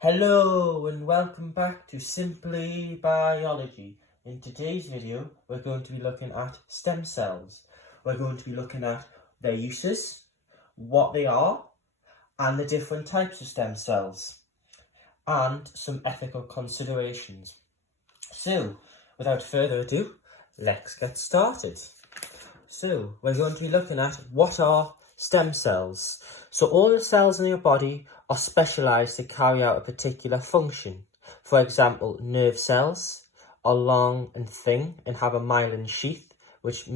Hello and welcome back to Simply Biology. In today's video, we're going to be looking at stem cells. We're going to be looking at their uses, what they are, and the different types of stem cells, and some ethical considerations. So, without further ado, let's get started. So, we're going to be looking at what are stem cells. So all the cells in your body are specialised to carry out a particular function. For example, nerve cells are long and thin and have a myelin sheath which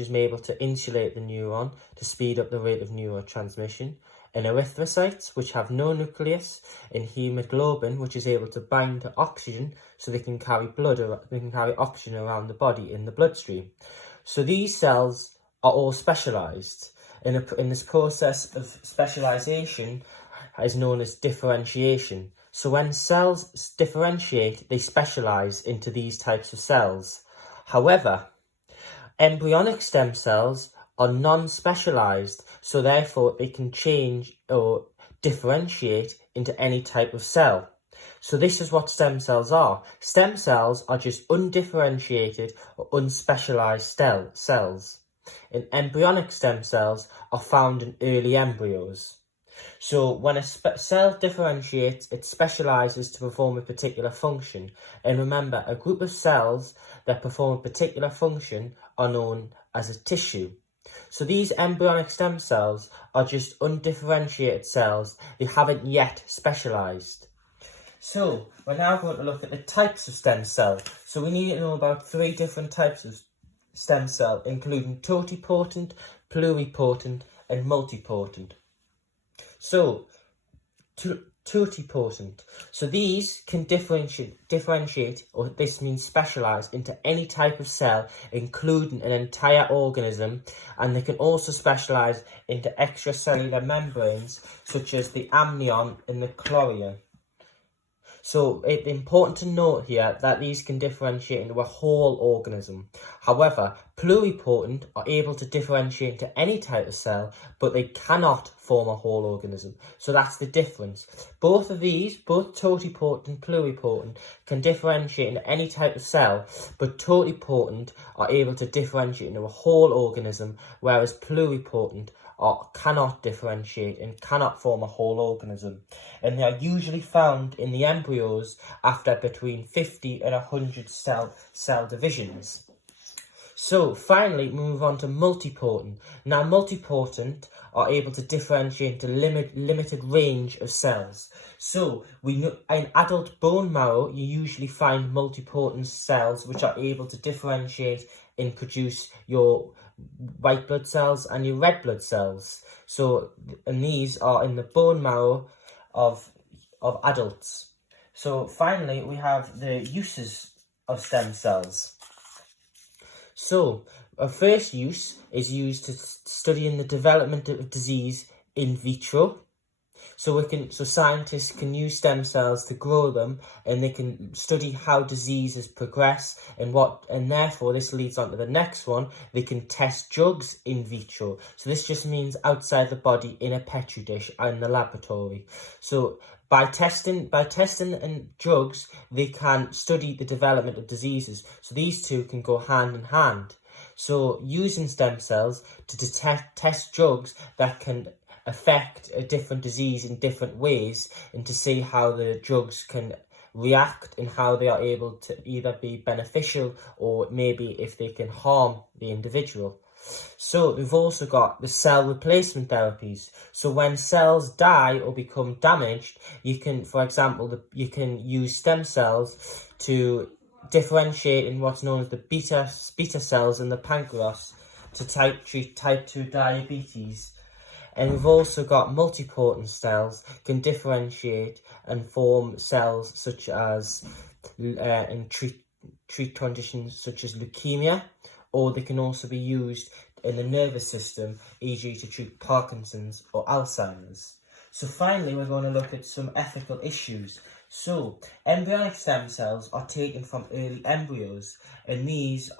is able to insulate the neuron to speed up the rate of neurotransmission, and erythrocytes, which have no nucleus, and hemoglobin, which is able to bind to oxygen so they can carry oxygen around the body in the bloodstream. So these cells are all specialised. In this process of specialisation is known as differentiation. So when cells differentiate, they specialise into these types of cells. However, embryonic stem cells are non-specialised, so therefore they can change or differentiate into any type of cell. So this is what stem cells are. Stem cells are just undifferentiated or unspecialised cells. And embryonic stem cells are found in early embryos. So when a cell differentiates, it specialises to perform a particular function. And remember, a group of cells that perform a particular function are known as a tissue. So these embryonic stem cells are just undifferentiated cells. They haven't yet specialised. So we're now going to look at the types of stem cell. So we need to know about 3 different types of stem cell, including totipotent, pluripotent, and multipotent. So, totipotent. So these can differentiate, or this means specialise, into any type of cell, including an entire organism, and they can also specialise into extracellular membranes, such as the amnion and the chorion. So it's important to note here that these can differentiate into a whole organism. However, pluripotent are able to differentiate into any type of cell, but they cannot form a whole organism. So that's the difference. Both of these, both totipotent and pluripotent, can differentiate into any type of cell, but totipotent are able to differentiate into a whole organism, whereas pluripotent cannot differentiate and cannot form a whole organism, and they are usually found in the embryos after between 50 and 100 cell divisions. So finally, move on to multipotent. Now multipotent are able to differentiate into limited range of cells. So we know in adult bone marrow you usually find multipotent cells which are able to differentiate and produce your white blood cells and your red blood cells. And these are in the bone marrow of adults. So finally, we have the uses of stem cells. So our first use is used to studying the development of disease in vitro. So scientists can use stem cells to grow them, and they can study how diseases progress, and therefore this leads on to the next one. They can test drugs in vitro. So this just means outside the body in a petri dish in the laboratory. So by testing drugs, they can study the development of diseases. So these two can go hand in hand. So using stem cells to test drugs that can affect a different disease in different ways, and to see how the drugs can react and how they are able to either be beneficial or maybe if they can harm the individual. So we've also got the cell replacement therapies. So when cells die or become damaged, you can, for example, you can use stem cells to differentiate in what's known as the beta cells in the pancreas to treat type 2 diabetes. And we've also got multipotent cells can differentiate and form cells such as and treat conditions such as leukemia, or they can also be used in the nervous system, e.g. to treat Parkinson's or Alzheimer's. So finally, we're going to look at some ethical issues. So embryonic stem cells are taken from early embryos, and these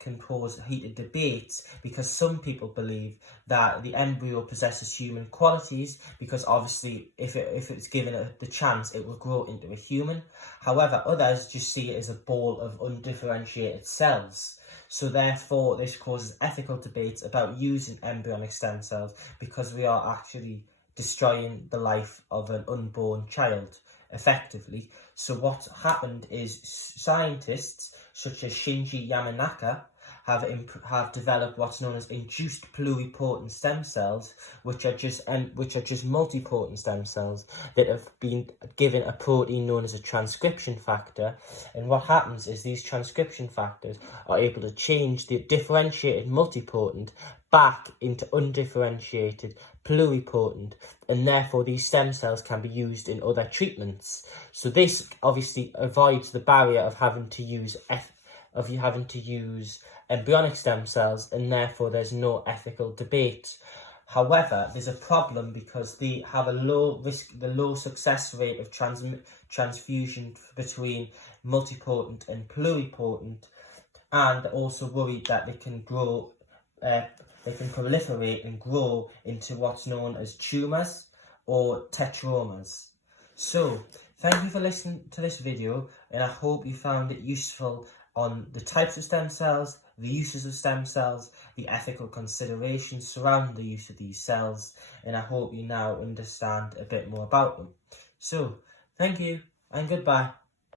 can cause heated debates, because some people believe that the embryo possesses human qualities, because obviously if it's given the chance, it will grow into a human. However, others just see it as a ball of undifferentiated cells. So therefore, this causes ethical debates about using embryonic stem cells, because we are actually destroying the life of an unborn child, effectively. So what happened is scientists such as Shinji Yamanaka have developed what's known as induced pluripotent stem cells, which are just multipotent stem cells that have been given a protein known as a transcription factor. And what happens is these transcription factors are able to change the differentiated multipotent back into undifferentiated pluripotent, and therefore these stem cells can be used in other treatments. So this obviously avoids the barrier of having to use embryonic stem cells, and therefore there's no ethical debate. However, there's a problem, because they have a low success rate of transfusion between multipotent and pluripotent, and also worried that they can proliferate and grow into what's known as tumours or tetraomas. So, thank you for listening to this video, and I hope you found it useful on the types of stem cells, the uses of stem cells, the ethical considerations surrounding the use of these cells, and I hope you now understand a bit more about them. So, thank you and goodbye.